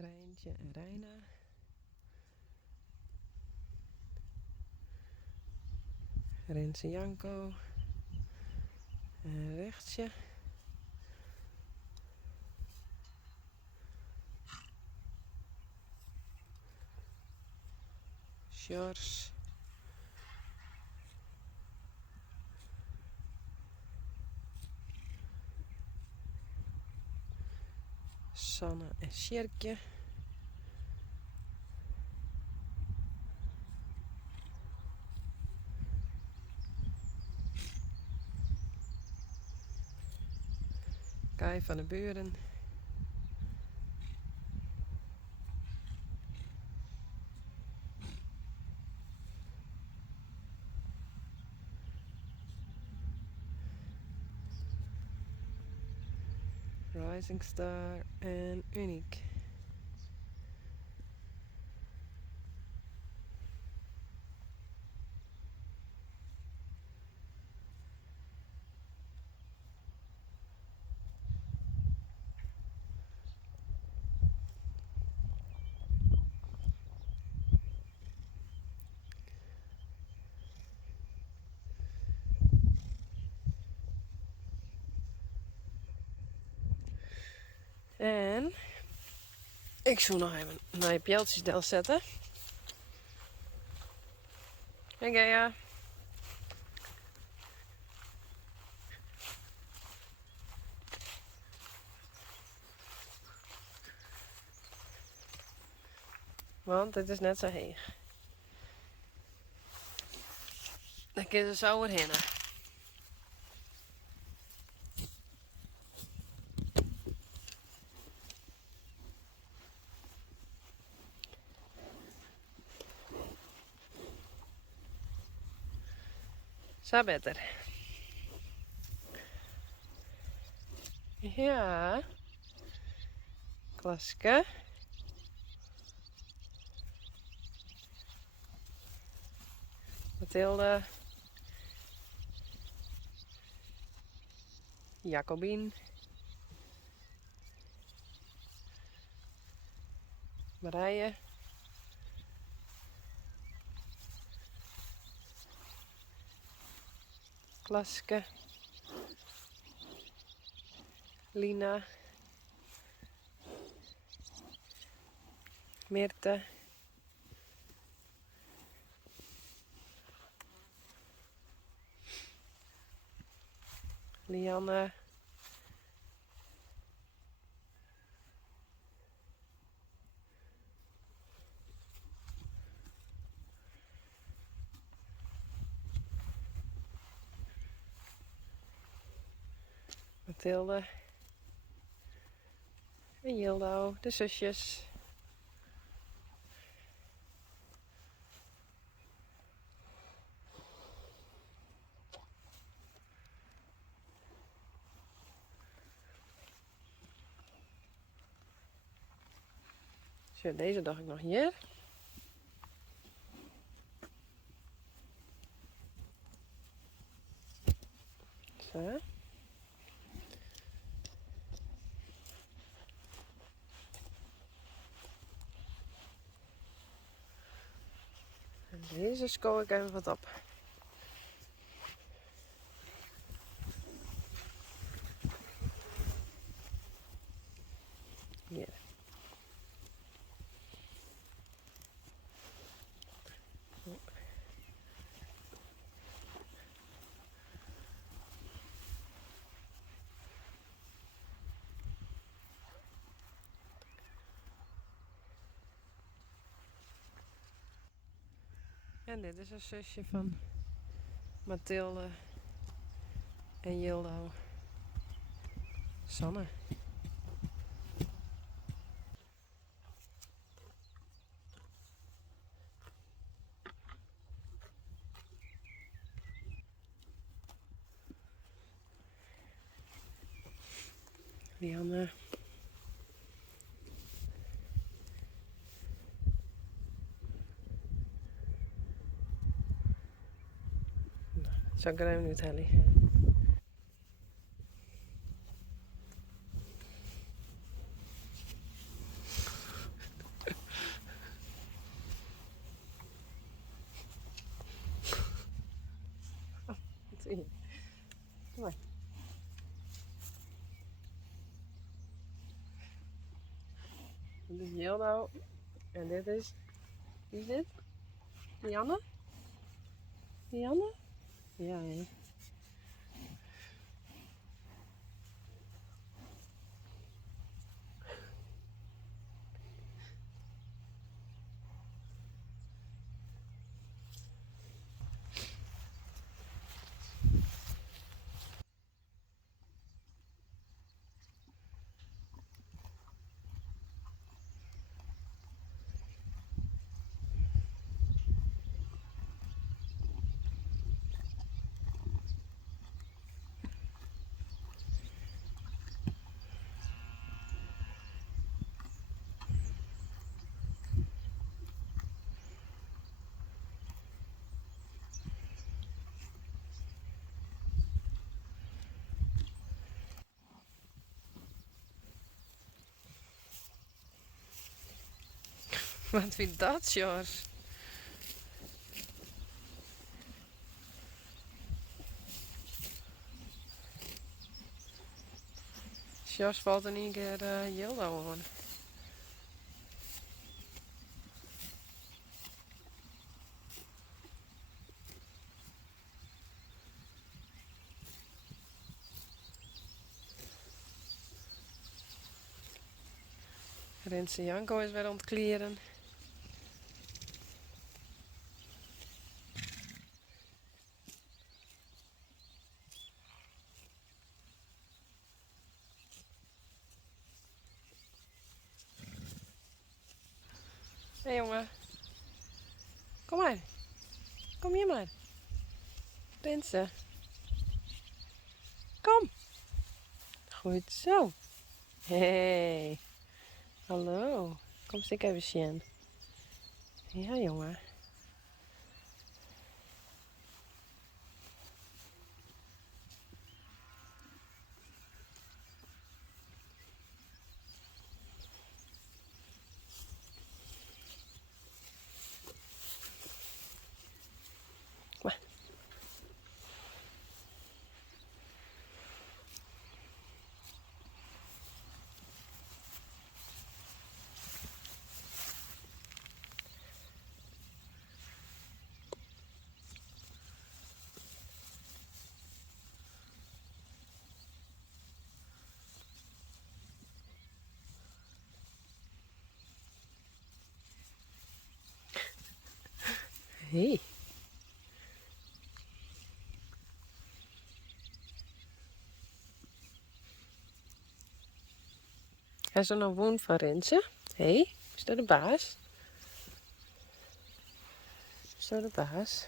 Rijntje en Reina. Rens en Janko. En Rechtje. Sjors. Sanne en Sjerkje. Kai van de Buren. Rising Star en Unique. En ik zou nog even naar je pjeltjesdel zetten. En Gea. Want het is net zo heeg. Dan kun je zo weer heen. Zo beter. Ja. Klaske. Mathilde. Jacobien. Marije. Klaske. Lina. Mirte. Lianne. Mathilde. En Jildo, de zusjes. Zo, deze dacht ik nog hier. Zo. En deze scoor ik even wat op. Hier. En dit is een zusje van Mathilde en Jildo. Sanne. Lianne. Zal ik er even uit halen? Dit is Jildo. En dit is... Wie is dit? Dianne? Dianne? Ja, hè. Wat vind dat, Sjors? Sjors valt in één keer Jildo aan. Renze Janko is weer aan het kleren. Hé jongen. Kom maar. Kom hier maar. Renze. Kom. Goed zo. Hey. Hallo. Kom stik even zien. Ja jongen. Kom maar. Hey. Hij is er nog woon van Renze. Hé, is dat de baas? Is dat de baas?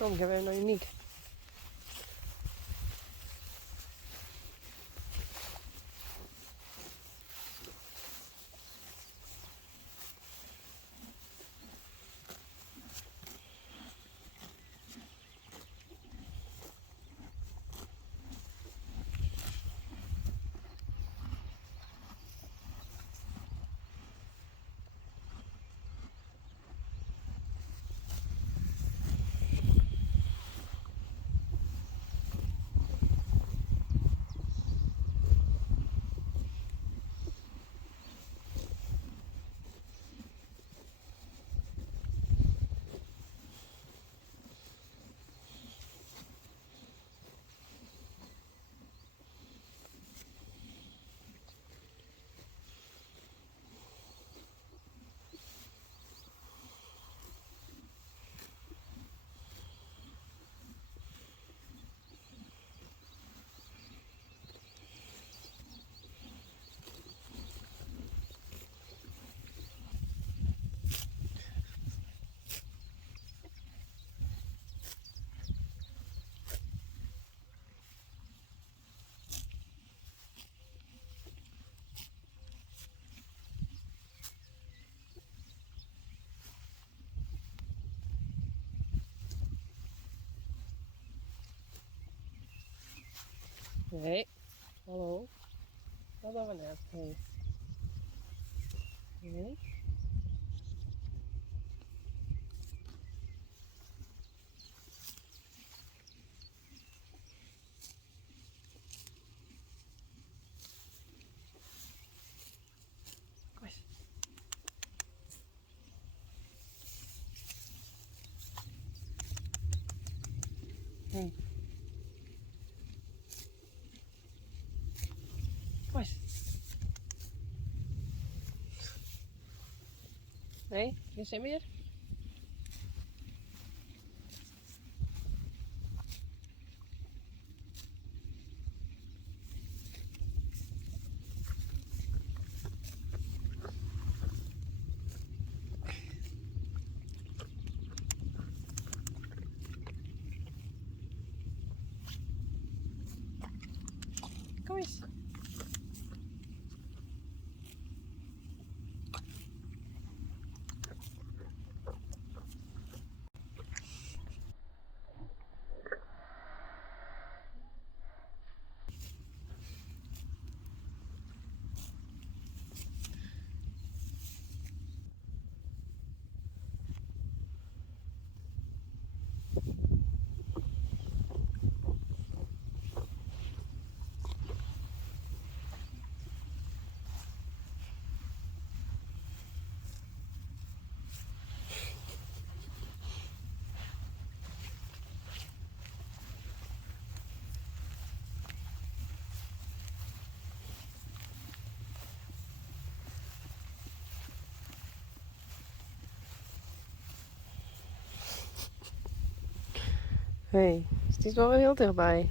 Kom, gaan we naar Uniek. Nee. Hallo. Dat doen we net. Hey. Nee. Kom eens. Hey. Kom eens. Nee, geen zin meer? Kom eens. Hey, het is wel weer heel dichtbij.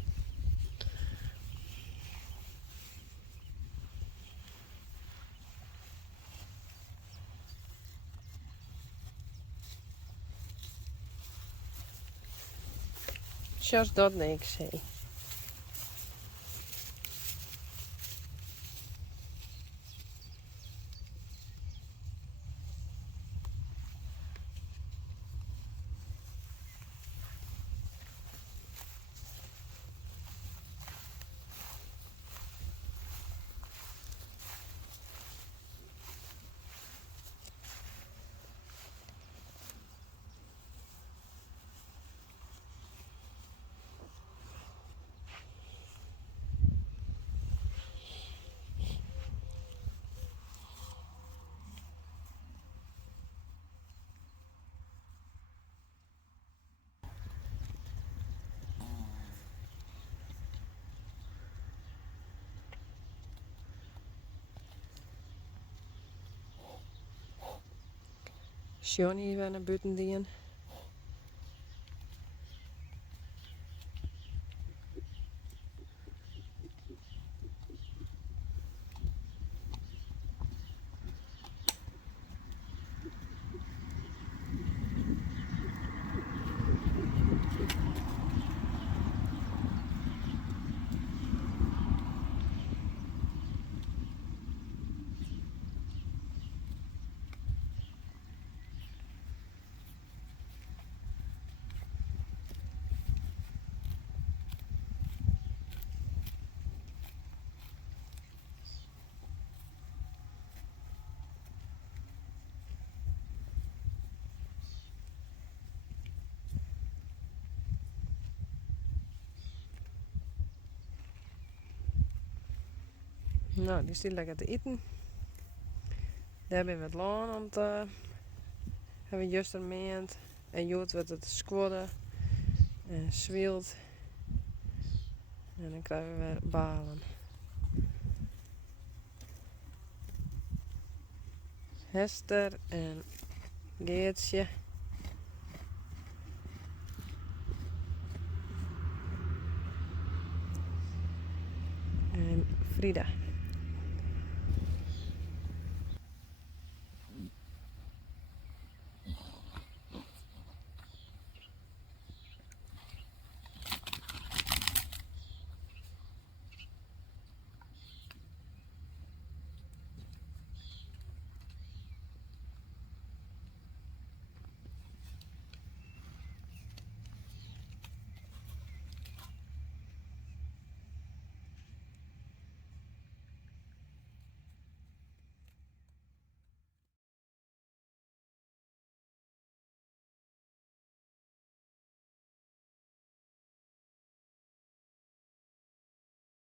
Just dat niks, hey. Johnny weer naar buiten dien. Nou, die zit lekker te eten. Daar hebben we het laan om te hebben we juist een maand. En Jood wordt het squadden en zwielt. En dan krijgen we weer balen. Hester en Geertje. En Frida.